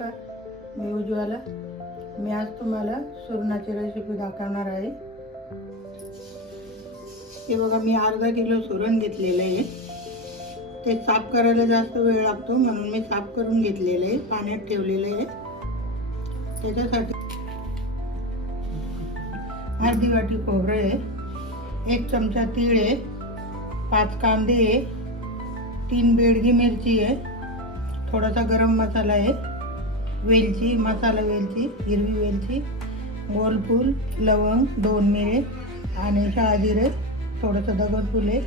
नमस्कार, मी उज्ज्वला. मी आज तुम्हाला सुरणाची रेसिपी दाखवणार आहे. हे बघा, मी अर्धा किलो सुरण घेतलेलं आहे. ते साफ करायला जास्त वेळ लागतो म्हणून मी साफ करून घेतलेलं आहे, पाण्यात ठेवलेलं आहे. त्याच्यासाठी अर्धी वाटी खोबरं आहे, 1 चमचा तीळ आहे, 5 कांदे आहे, 3 बेडगी मिरची आहे, थोडासा गरम मसाला आहे, वेलची, मसाला वेलची, हिरवी वेलची, गोलफूल, लवंग, 2 मिरे आणि शहाजिरे, थोडंसं दगडफूल आहे,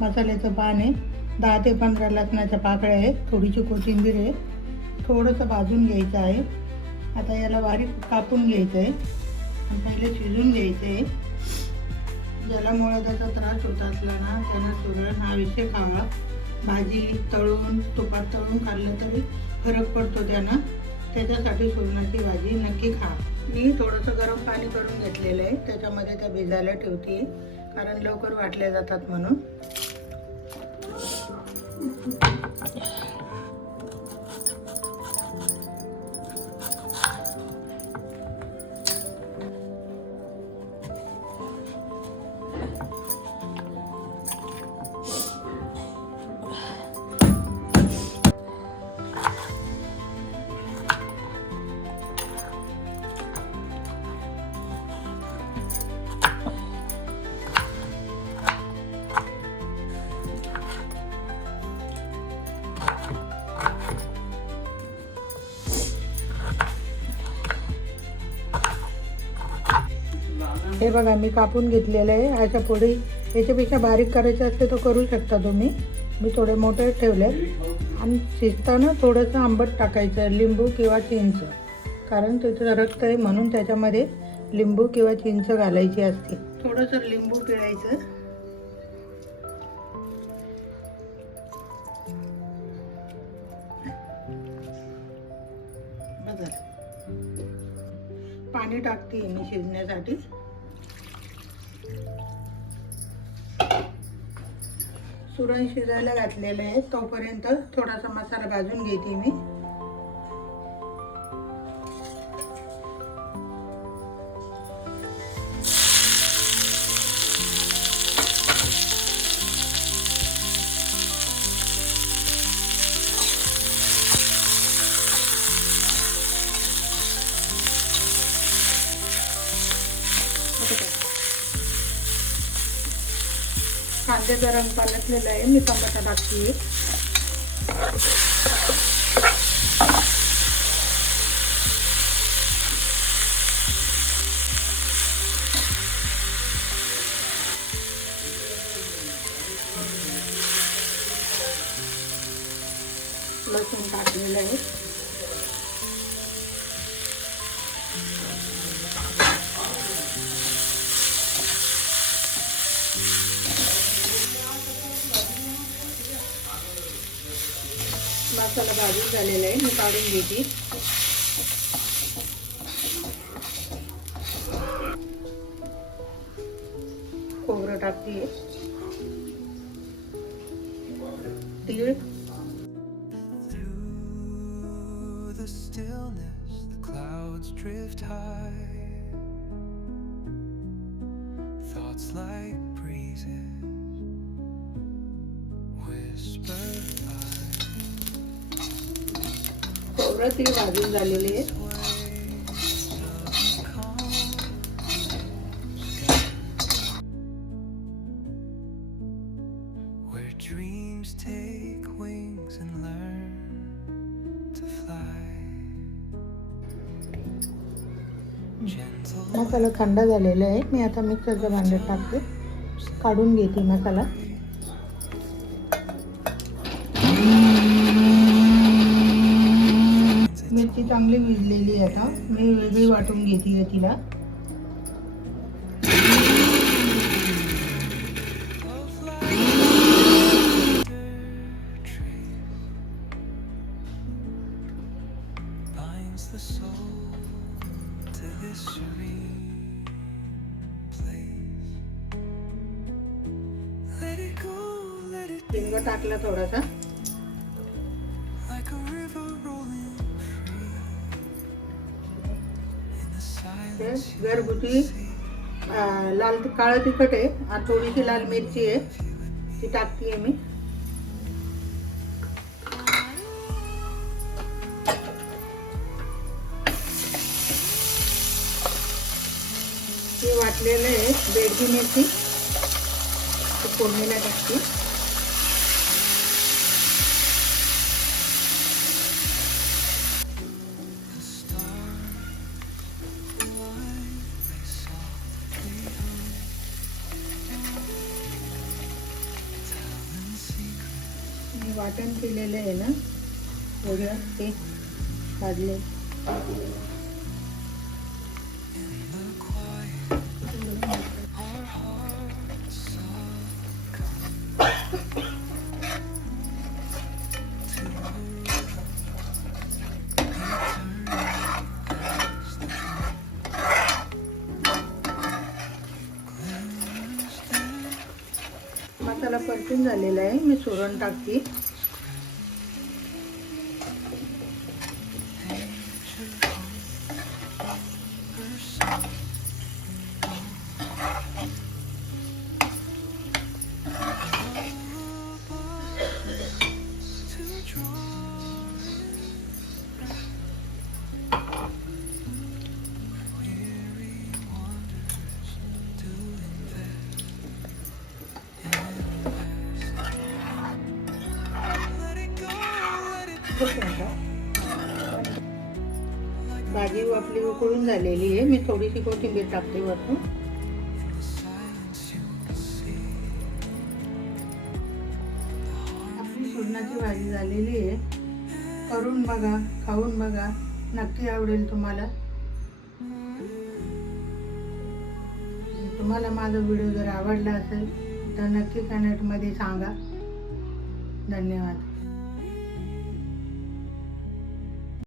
मसाल्याचं पान आहे, 10 ते 15 लसणाच्या पाकळ्या आहेत, थोडीशी कोथिंबीर आहे, थोडंसं भाजून घ्यायचं आहे. आता याला बारीक कापून घ्यायचं आहे आणि पहिले शिजून घ्यायचं आहे. ज्याला मुळव्याधाचा त्रास होत असला ना त्यांना सुरण हा विषय खावा. भाजी तळून तुपात तळून खाल्लं तरी फरक पडतो त्यांना. त्याच्यासाठी सुरणाची भाजी नक्की खा. मी थोडंसं गरम पाणी करून घेतलेलं आहे, त्याच्यामध्ये त्या भिजायला ठेवते कारण लवकर वाटल्या जातात म्हणून. हे बघा, मी कापून घेतलेलं आहे. अशा पोळी याच्यापेक्षा बारीक करायचे असते तर करू शकता तुम्ही. मी थोडे मोठे ठेवले आणि शिजताना थोडंसं आंबट टाकायचं, लिंबू किंवा चिंच, कारण त्याचं रक्त आहे म्हणून त्याच्यामध्ये लिंबू किंवा चिंच घालायची असते. थोडंसं लिंबू पिळायचं. बघा, पाणी टाकते मी शिजण्यासाठी. सुरण शिजायला घातलेलं आहे, तोपर्यंत थोडासा मसाला भाजून घेते मी. कांदे गरम पाण्यातलेलं आहे, मी टमाटा टाकते. लसूण टाकलेलं आहे. मसाला भाजून झालेला आहे, मी काढून घेते. खोबरं टाकते, तीळ, खोबरं तीळ भाजून झालेली आहे. मसाला थंड झालेला आहे, मी आता मिक्सरच्या भांड्यात टाकते, काढून घेते मसाला. मिरची चांगली विजलेली आहे, आता मी वेगळी वाटून घेते तिला. हिंग टाकला थोडासा. हे घरगुती लाल काळं तिखट आहे आणि थोडीशी लाल मिरची आहे ती टाकते मी. ते वाटलेलं आहे बेडगी मिरची फोडणीला टाकते. वाटण केलेलं आहे ना वेगळं ते काढले. मसाला परतून झालेला आहे. मी सोडून टाकते. भाजी आपली उकळून झालेली आहे. मी थोडीशी कोथिंबीर टाकते वरतून. आपली सुरणाची भाजी झालेली आहे. करून बघा, खाऊन बघा, नक्की आवडेल तुम्हाला. तुम्हाला माझा व्हिडिओ जर आवडला असेल तर नक्की कमेंटमध्ये सांगा. धन्यवाद.